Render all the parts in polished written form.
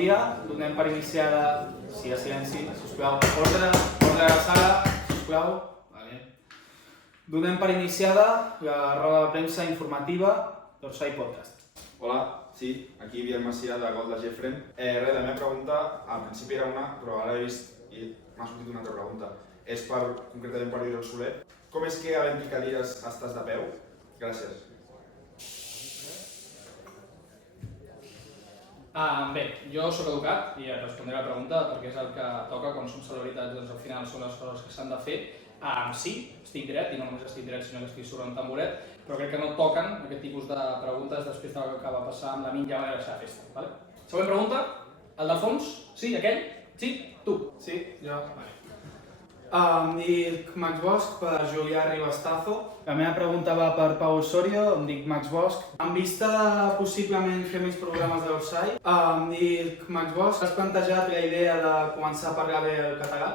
dia. Donem per iniciada... Si hi ha silenci, sisplau. Ordre a la sala, sisplau. Donem per iniciada la roda de premsa informativa d'Orsay Podcast. Hola, sí, aquí Biel Macià de Gol de Jeffrem. La meva pregunta, al principi era una, però ara he vist i m'ha sortit una altra pregunta. És concretament per Oriol Soler. Com és que a l'Empicadires estàs de peu? Gràcies. Bé, jo sóc educat i et respondré la pregunta perquè és el que toca quan som celebritats, doncs al final són les coses que s'han de fer. Sí, estic dret, i no només estic dret, sinó que estic sobre un tamboret, però crec que no toquen aquest tipus de preguntes després del que va passar amb la Minja a la seva festa. Vale? Següent pregunta, el d'Alfons? Sí, aquell? Sí? Tu? Sí, jo. Dic Max Bosch per Julià Ribastazo. La meva pregunta va per Pau Osorio, em dic Max Bosch. En vista de possiblement fer més programes de l'Orsay, dic Max Bosch, has plantejat la idea de començar a parlar bé el català?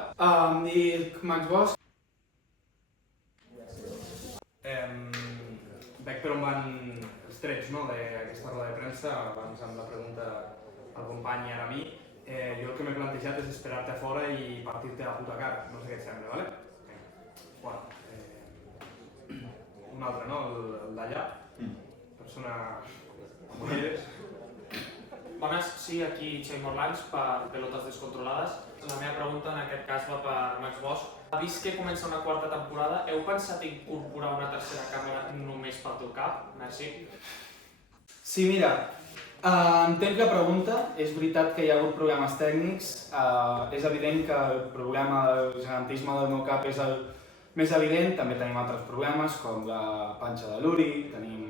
Dic Max Bosch. Veig per on van els trets d'aquesta roda de premsa, abans amb la pregunta al company i ara a mi. Jo el que m'he plantejat és esperar-te a fora i partir-te a puta cara, no sé què et sembla, vale? Bueno, un altre, no? El d'allà, persona com eres. Bones, sí, aquí Xaime Orlans per Pelotes Descontrolades. La meva pregunta en aquest cas va per Max Bosch. Vist que comença una quarta temporada, heu pensat incorporar una tercera càmera només pel teu cap? Merci. Sí, mira, entenc la pregunta. És veritat que hi ha hagut problemes tècnics. És evident que el problema del gegantisme del meu cap és el més evident. També tenim altres problemes, com la panxa de l'Uri, tenim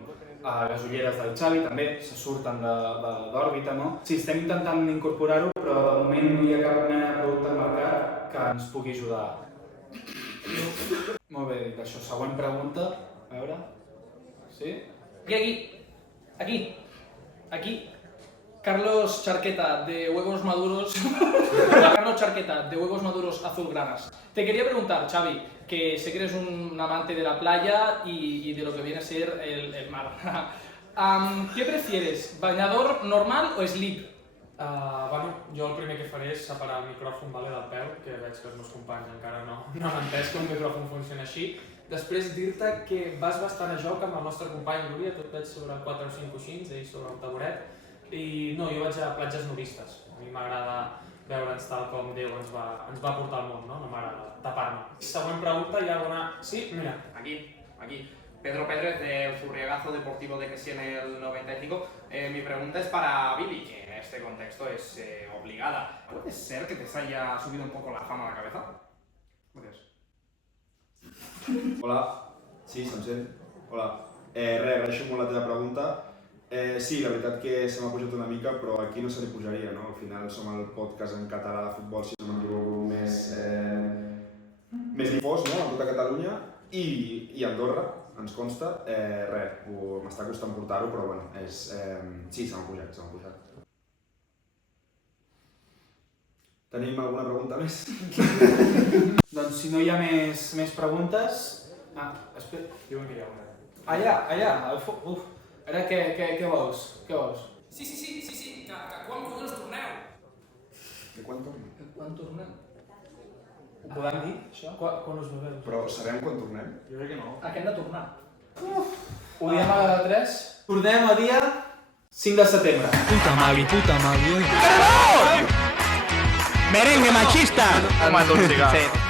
les ulleres del Xavi, també se surten d'òrbita, no? Sí, estem intentant incorporar-ho, però de moment no hi ha cap mena de producte al mercat que ens pugui ajudar. Molt bé, dit això. Següent pregunta. A veure... Sí? Aquí. Carlos Charqueta, de Huevos Maduros. Carlos Charqueta, de Huevos Maduros Azulgranas. Te quería preguntar, Xavi, que sé que eres un amante de la playa y de lo que viene a ser el mar. ¿Qué prefieres, bañador normal o slip? Jo el primer que faré és separar el micròfon del peu, que veig que els meus companys encara no han entès que un micròfon funciona així. Després dir-te que vas bastant a joc amb el nostre company Núria, tot veig sobre 4 o 5 coixins, ell sobre un taburet. I no, jo vaig a platges nudistes. A mi m'agrada veure'ns tal com Déu ens va portar al món, no? No m'agrada tapar-me. Següent pregunta, hi ha alguna... Sí, mira. Aquí. Pedro Pérez del Zurriagazo Deportivo de Quesí en el 95. Mi pregunta es para Billy, que en este contexto es obligada. ¿Puede ser que te haya subido un poco la fama a la cabeza? Gracias. Hola, sí, se'm sent? Hola. Agraeixo molt la teva pregunta. Sí, la veritat que se m'ha pujat una mica, però aquí no se li pujaria, no? Al final som el podcast en català de futbol, si no m'equivoco, més difós, no?, a tota Catalunya i Andorra, ens consta. M'està costant portar-ho, però bueno, sí, se m'ha pujat. Tenim alguna pregunta més? Doncs si no hi ha més preguntes... Espera. Diuen que hi ha una. Allà, ara què vols? Sí, que quan collons torneu? Que quan tornem? Quan tornem? Ho podem dir, això? Quan us veu? Però sabem quan tornem? Jo crec que no. A què hem de tornar? Ho diem a la 3. Tornem el dia 5 de setembre. Puta madre, Merengue machista. Toma tu cigarro. Sí.